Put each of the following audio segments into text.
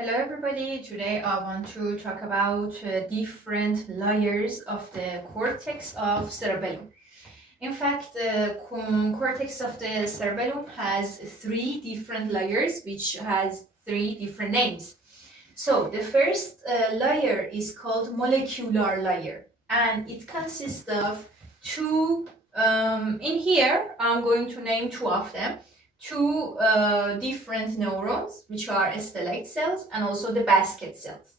Hello everybody, today I want to talk about different layers of the cortex of cerebellum. In fact, the cortex of the cerebellum has three different layers which has three different names. So the first layer is called molecular layer and it consists of two, in here I'm going to name two of them. Two different neurons, which are stellate cells and also the basket cells.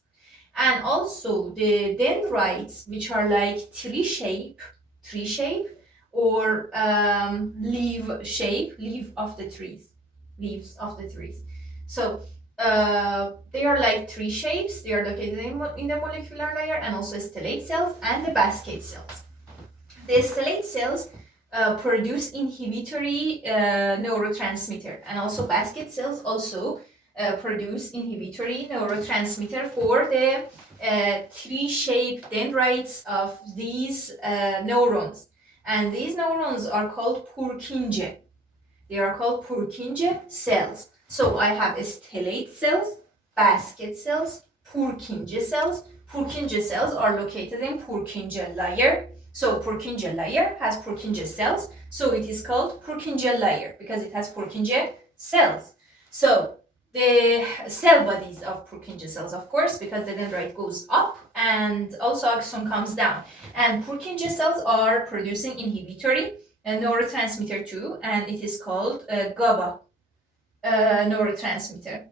And also the dendrites, which are like tree shape or leaf shape, leaves of the trees. So they are like tree shapes. They are located in the molecular layer and also stellate cells and the basket cells. The stellate cells produce inhibitory neurotransmitter, and also basket cells also produce inhibitory neurotransmitter for the tree-shaped dendrites of these neurons. And these neurons are called Purkinje. They are called Purkinje cells. So I have stellate cells, basket cells, Purkinje cells. Purkinje cells are located in Purkinje layer. So Purkinje layer has Purkinje cells. So it is called Purkinje layer because it has Purkinje cells. So the cell bodies of Purkinje cells, of course, because the dendrite goes up and also axon comes down. And Purkinje cells are producing inhibitory neurotransmitter too, and it is called GABA neurotransmitter.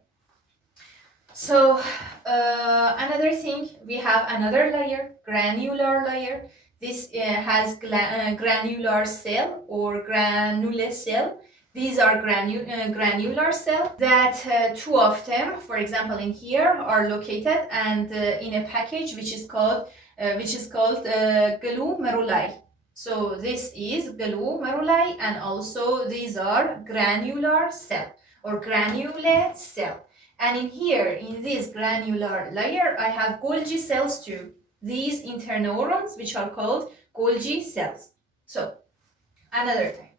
So another thing, we have another layer, granular layer. This has granular cell or granule cell. These are granular cells that two of them, for example, in here are located and in a package which is called glomeruli. So this is glomeruli, and also these are granular cell or granule cell. And in here, in this granular layer, I have Golgi cells too. These interneurons, which are called Golgi cells. So, another time.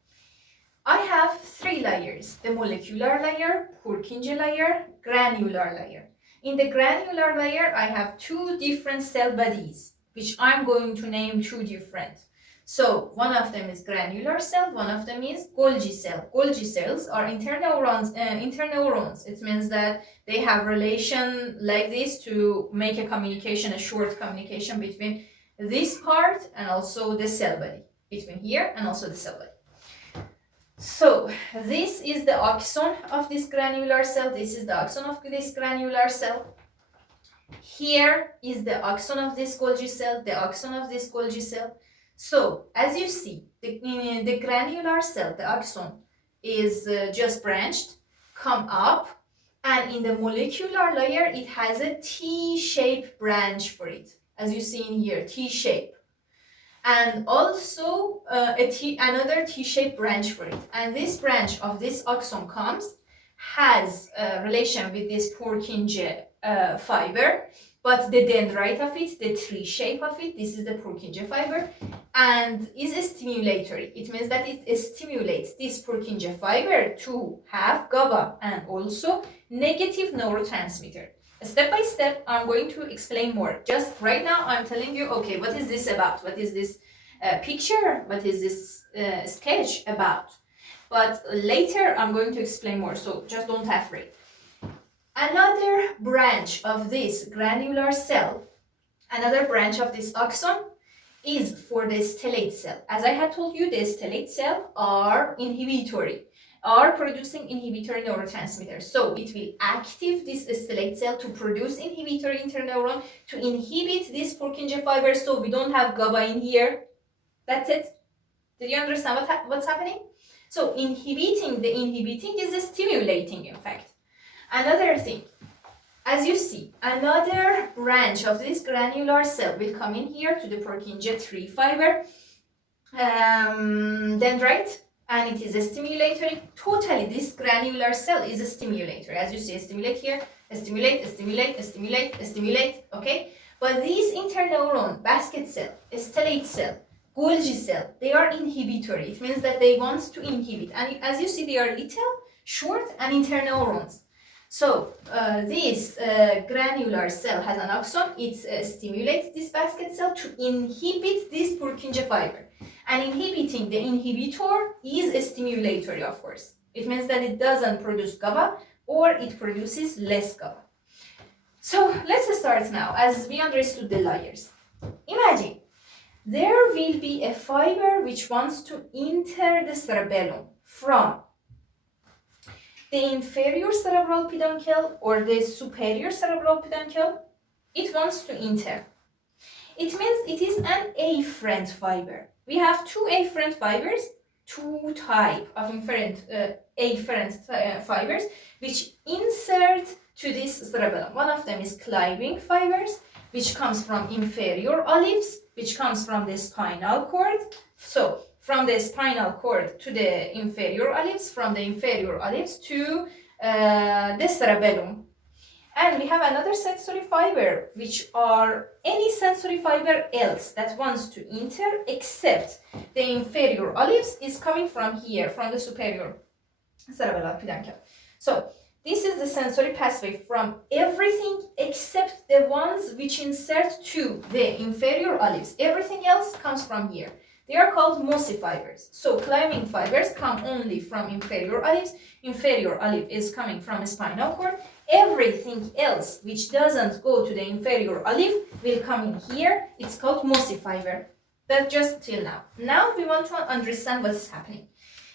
I have three layers: the molecular layer, Purkinje layer, granular layer. In the granular layer, I have two different cell bodies, which I'm going to name two different. So one of them is granular cell, one of them is Golgi cell. Golgi cells are interneurons. It means that they have relation like this to make a communication, a short communication between this part and also the cell body, between here and also the cell body. So this is the axon of this granular cell. This is the axon of this granular cell. Here is the axon of this Golgi cell, the axon of this Golgi cell. So, as you see, the granular cell, the axon, is just branched, come up, and in the molecular layer, it has a T-shaped branch for it. As you see in here, T-shape. And also another T-shaped branch for it. And this branch of this axon has a relation with this Purkinje fiber. But the dendrite of it, the tree shape of it, this is the Purkinje fiber, and is a stimulatory. It means that it stimulates this Purkinje fiber to have GABA and also negative neurotransmitter. Step by step, I'm going to explain more. Just right now, I'm telling you, okay, what is this about? What is this picture? What is this sketch about? But later, I'm going to explain more, so just don't be afraid. Another branch of this granular cell, another branch of this axon is for the stellate cell. As I had told you, the stellate cell are inhibitory, are producing inhibitory neurotransmitters. So it will active this stellate cell to produce inhibitory interneuron to inhibit this Purkinje fiber, so we don't have GABA in here. That's it. Did you understand what's happening? So inhibiting is stimulating, in fact. Another thing, as you see, another branch of this granular cell will come in here to the Purkinje tree fiber dendrite, and it is a stimulatory. Totally, this granular cell is a stimulator. As you see, stimulate here, stimulate, okay? But these interneuron, basket cell, stellate cell, Golgi cell, they are inhibitory. It means that they want to inhibit. And as you see, they are little, short, and interneurons. So this granular cell has an axon. It stimulates this basket cell to inhibit this Purkinje fiber. And inhibiting the inhibitor is a stimulatory, of course. It means that it doesn't produce GABA or it produces less GABA. So let's start now as we understood the layers. Imagine there will be a fiber which wants to enter the cerebellum from the inferior cerebral peduncle or the superior cerebral peduncle. It wants to enter. It means it is an afferent fiber. We have two afferent fibers, two type of afferent fibers which insert to this cerebellum. One of them is cliving fibers, which comes from inferior olives, which comes from the spinal cord. So from the spinal cord to the inferior olives, from the inferior olives to the cerebellum. And we have another sensory fiber, which are any sensory fiber else that wants to enter, except the inferior olives is coming from here, from the superior cerebral peduncle. So this is the sensory pathway from everything except the ones which insert to the inferior olives. Everything else comes from here. They are called MOSI fibers. So climbing fibers come only from inferior olives. Inferior olive is coming from a spinal cord. Everything else which doesn't go to the inferior olive will come in here. It's called MOSI fiber. That's just till now. Now we want to understand what is happening.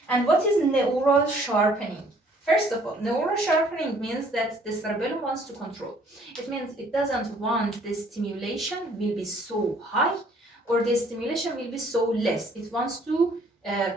And what is neural sharpening? First of all, neural sharpening means that the cerebellum wants to control. It means it doesn't want the stimulation will be so high or the stimulation will be so less. It wants to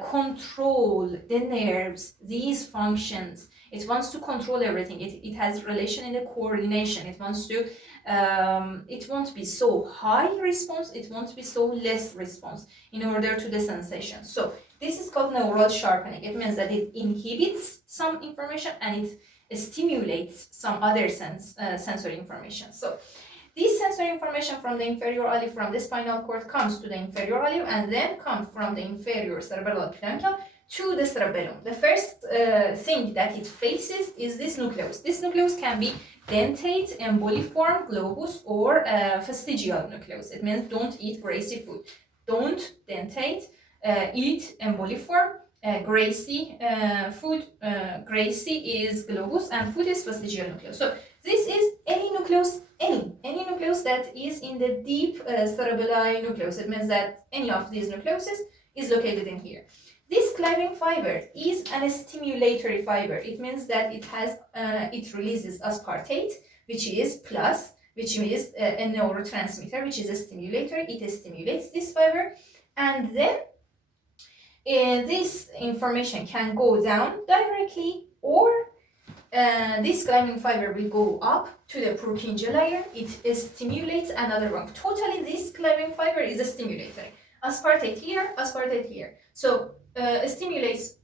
control the nerves, these functions. It wants to control everything. It has relation in the coordination. It wants to, it won't be so high response, it won't be so less response in order to the sensation. So this is called neural sharpening. It means that it inhibits some information and it stimulates some other sensory information. So this sensory information from the inferior olive, from the spinal cord, comes to the inferior olive and then comes from the inferior cerebral peduncle to the cerebellum. The first thing that it faces is this nucleus. This nucleus can be dentate, emboliform, globus, or fastigial nucleus. It means don't eat grassy food. Don't dentate, eat emboliform, grassy food. Grassy is globus and food is fastigial nucleus. So this is any nucleus, any nucleus that is in the deep cerebelli nucleus. It means that any of these nucleuses is located in here. This cliving fiber is an stimulatory fiber. It means that it has, it releases aspartate, which is plus, which is a neurotransmitter, which is a stimulator. It stimulates this fiber, and then this information can go down directly, or this cliving fiber will go up to the Purkinje layer. It stimulates another one. Totally, this cliving fiber is a stimulator. Aspartate here, aspartate here. So stimulates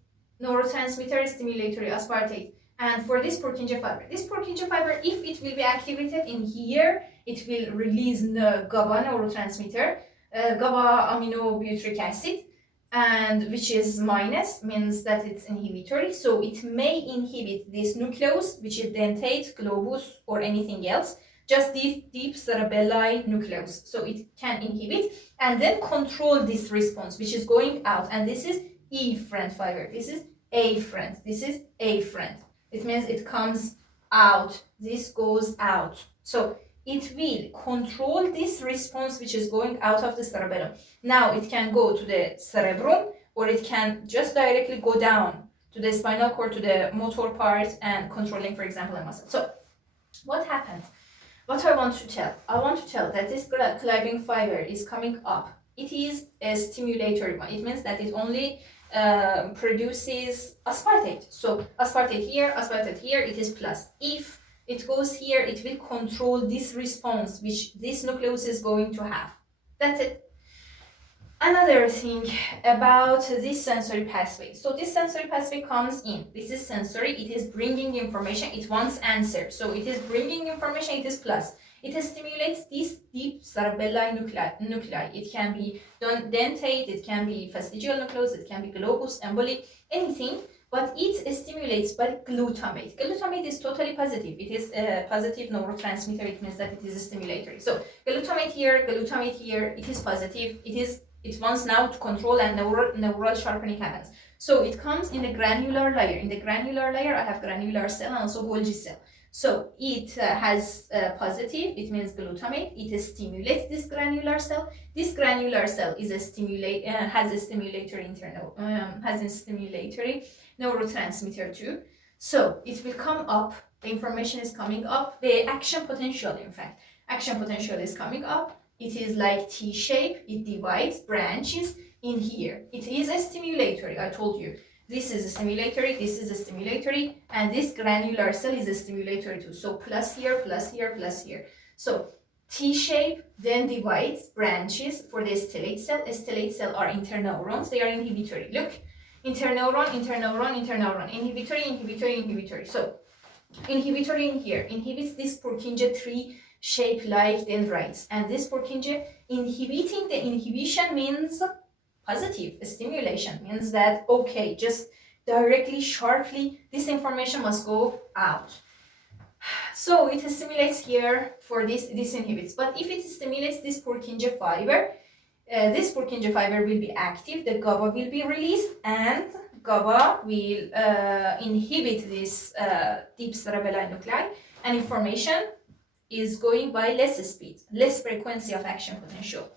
neurotransmitter, stimulatory aspartate. And for this Purkinje fiber, if it will be activated in here, it will release GABA neurotransmitter, GABA aminobutyric acid, and which is minus, means that it's inhibitory. So it may inhibit this nucleus, which is dentate, globus, or anything else, just this deep cerebelli nucleus. So it can inhibit and then control this response, which is going out. And this is efferent fiber. This is afferent. This is afferent. It means it comes out. This goes out. So it will control this response which is going out of the cerebellum. Now it can go to the cerebrum, or it can just directly go down to the spinal cord, to the motor part, and controlling, for example, a muscle. So what happened? What I want to tell? I want to tell that this cliving fiber is coming up. It is a stimulatory one. It means that it only produces aspartate. So aspartate here, it is plus. If it goes here, it will control this response which this nucleus is going to have. That's it. Another thing about this sensory pathway. So this sensory pathway comes in. This is sensory. It is bringing information. It wants answer. So it is bringing information. It is plus. It stimulates these deep cerebelli nuclei. It can be dentate. It can be fastigial nucleus. It can be globus, emboli, anything. but it stimulates by glutamate. Glutamate is totally positive. It is a positive neurotransmitter. It means that it is a stimulatory. So glutamate here, it is positive. It wants now to control, and neural sharpening happens. So it comes in the granular layer. In the granular layer, I have granular cell and also Golgi cell. So it has positive, it means glutamate. It stimulates this granular cell. This granular cell is a has a stimulatory neurotransmitter too. So it will come up. The information is coming up. The action potential, in fact, action potential is coming up. It is like T shape. It divides, branches in here. It is a stimulatory. I told you. This is a stimulatory, this is a stimulatory, and this granular cell is a stimulatory too. So plus here, plus here, plus here. So T shape then divides, branches for the stellate cell. Stellate cell are interneurons. They are inhibitory. Look, interneuron, interneuron, interneuron. Inhibitory, inhibitory, inhibitory. So inhibitory in here inhibits this Purkinje tree shape like dendrites. And this Purkinje inhibiting, the inhibition means positive stimulation, means that, okay, just directly, sharply, this information must go out. So it stimulates here for this inhibits. But if it stimulates this Purkinje fiber, this Purkinje fiber will be active, the GABA will be released, and GABA will inhibit this deep cerebellar nuclei, and information is going by less speed, less frequency of action potential.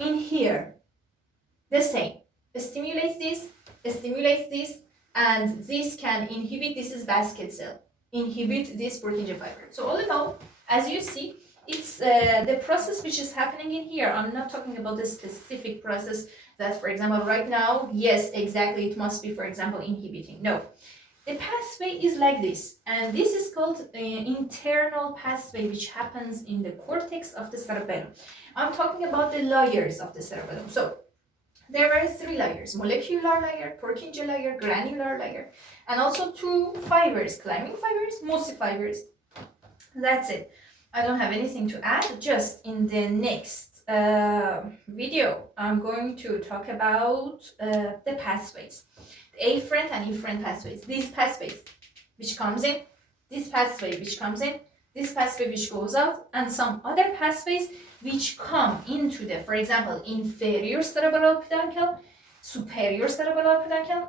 In here, the same. Stimulates this, and this can inhibit, this is basket cell, inhibit this Purkinje fiber. So all in all, as you see, it's the process which is happening in here. I'm not talking about the specific process that, for example, right now, yes, exactly, it must be, for example, inhibiting. No. The pathway is like this, and this is called an internal pathway which happens in the cortex of the cerebellum. I'm talking about the layers of the cerebellum. So there are 3 layers: molecular layer, Purkinje layer, granular layer, and also 2 fibers, climbing fibers, mossy fibers. That's it. I don't have anything to add. Just in the next video, I'm going to talk about the pathways, the afferent and efferent pathways. These pathways which comes in, this pathway which comes in, this pathway which goes out, and some other pathways which come into the, for example, inferior cerebral peduncle, superior cerebral peduncle,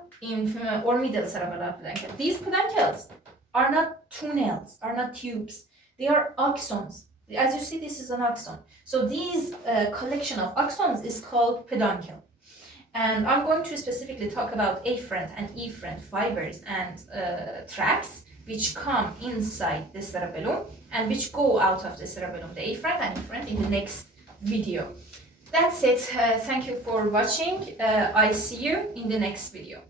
or middle cerebral peduncle. These peduncles are not tunnels, are not tubes. They are axons. As you see, this is an axon. So these collection of axons is called peduncle. And I'm going to specifically talk about afferent and efferent fibers and tracts which come inside the cerebellum and which go out of the cerebellum, the afferent and efferent, in the next video. That's it. Thank you for watching. I see you in the next video.